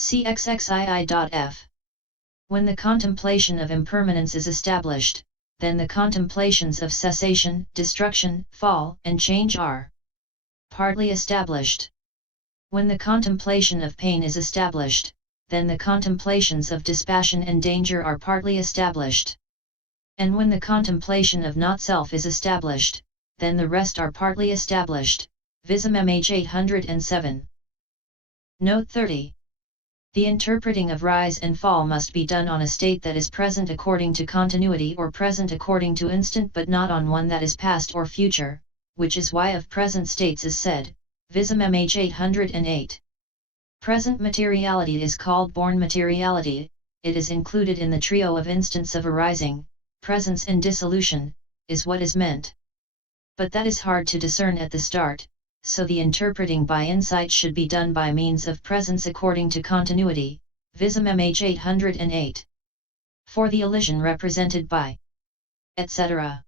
See XXII.f. When the contemplation of impermanence is established, then the contemplations of cessation, destruction, fall, and change are partly established. When the contemplation of pain is established, then the contemplations of dispassion and danger are partly established. And when the contemplation of not-self is established, then the rest are partly established. Vism-mhþ 807. Note 30. The interpreting of rise and fall must be done on a state that is present according to continuity or present according to instant but not on one that is past or future, which is why of present states is said, Vism-mhþ 808. Present materiality is called born materiality, it is included in the trio of instants of arising, presence and dissolution, is what is meant. But that is hard to discern at the start, so the interpreting by insight should be done by means of presence according to continuity, Vism-mhþ 808. For the elision represented by etc.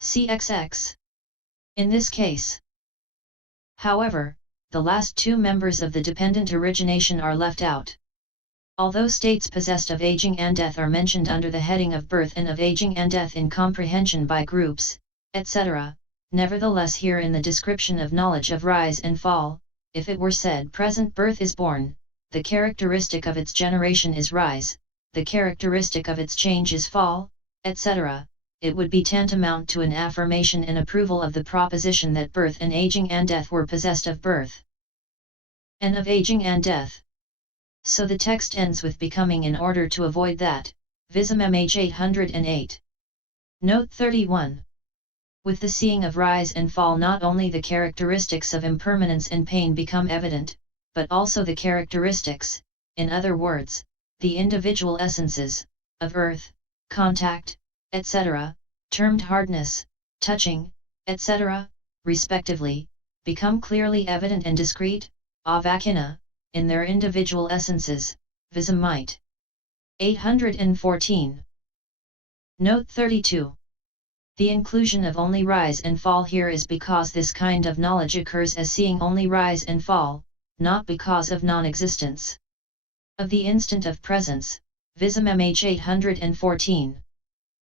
CXX. In this case, however, the last two members of the dependent origination are left out. Although states possessed of aging and death are mentioned under the heading of birth and of aging and death in comprehension by groups, etc., nevertheless here in the description of knowledge of rise and fall, if it were said present birth is born, the characteristic of its generation is rise, the characteristic of its change is fall, etc., it would be tantamount to an affirmation and approval of the proposition that birth and aging and death were possessed of birth and of aging and death. So the text ends with becoming in order to avoid that, Vism-mhþ 808. Note 31. With the seeing of rise and fall not only the characteristics of impermanence and pain become evident, but also the characteristics, in other words, the individual essences, of earth, contact, etc., termed hardness, touching, etc., respectively, become clearly evident and discrete, avakina, in their individual essences, Vism-mhþ 814. Note 32. The inclusion of only rise and fall here is because this kind of knowledge occurs as seeing only rise and fall, not because of non-existence of the instant of presence, Vism-mhþ 814.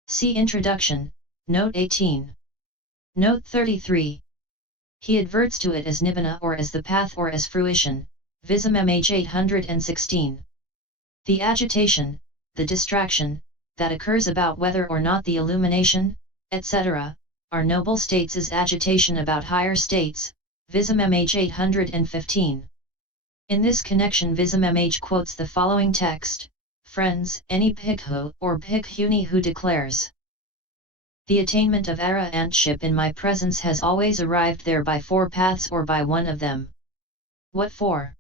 See Introduction, Note 18. Note 33. He adverts to it as nibbana or as the path or as fruition, Vism-mhþ 816. The agitation, the distraction, that occurs about whether or not the illumination, etc., are noble states as agitation about higher states, Vism-mhþ 815. In this connection Vism-mhþ quotes the following text, Friends, any bhikkhu or bhikkhuni who declares, the attainment of arahantship in my presence has always arrived there by four paths or by one of them. What for?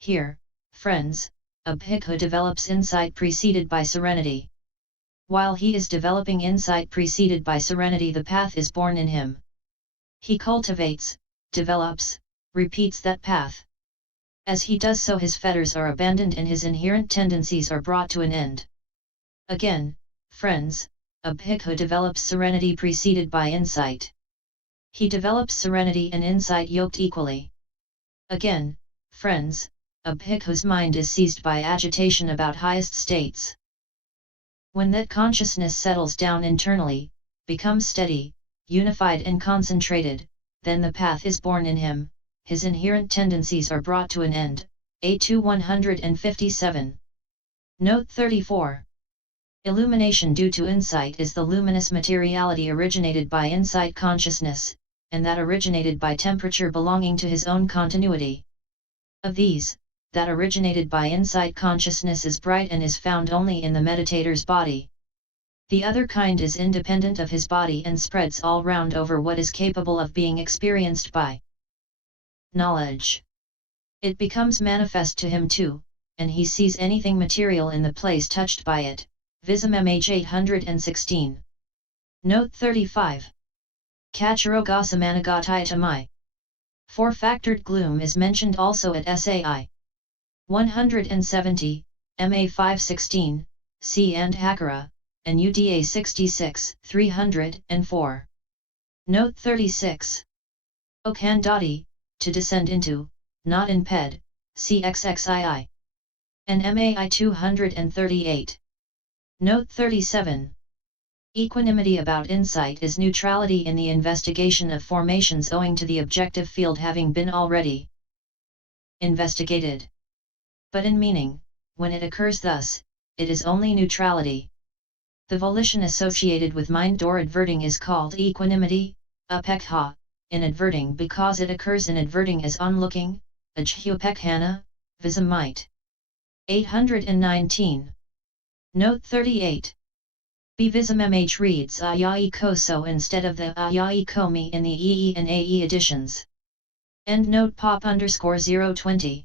Here, friends, a bhikkhu develops insight preceded by serenity. While he is developing insight preceded by serenity, the path is born in him. He cultivates, develops, repeats that path. As he does so his fetters are abandoned and his inherent tendencies are brought to an end. Again, friends, a bhikkhu develops serenity preceded by insight. He develops serenity and insight yoked equally. Again, friends, a bhikkhu's mind is seized by agitation about highest states. When that consciousness settles down internally, becomes steady, unified and concentrated, then the path is born in him, his inherent tendencies are brought to an end. A2 157. Note 34. Illumination due to insight is the luminous materiality originated by insight consciousness, and that originated by temperature belonging to his own continuity. Of these, that originated by insight consciousness is bright and is found only in the meditator's body. The other kind is independent of his body and spreads all round over what is capable of being experienced by knowledge. It becomes manifest to him too, and he sees anything material in the place touched by it. Vism-mhþ 816. Note 35. Kacharogasamanagataitamai. Four-factored gloom is mentioned also at SAI 170, MA 516, C and Hakara, and UDA 66, 304. Note 36. Okandati, to descend into, not in ped, see XXII. NMAI 238. Note 37. Equanimity about insight is neutrality in the investigation of formations owing to the objective field having been already investigated. But in meaning, when it occurs thus, it is only neutrality. The volition associated with mind or adverting is called equanimity, upekkha, inadverting because it occurs inadverting as onlooking, ajhupekhana, Vism-mhþ. 819. Note 38. B. Vism-mhþ reads Ayai Koso instead of the Ayai Komi in the EE and AE editions. End note pop _020.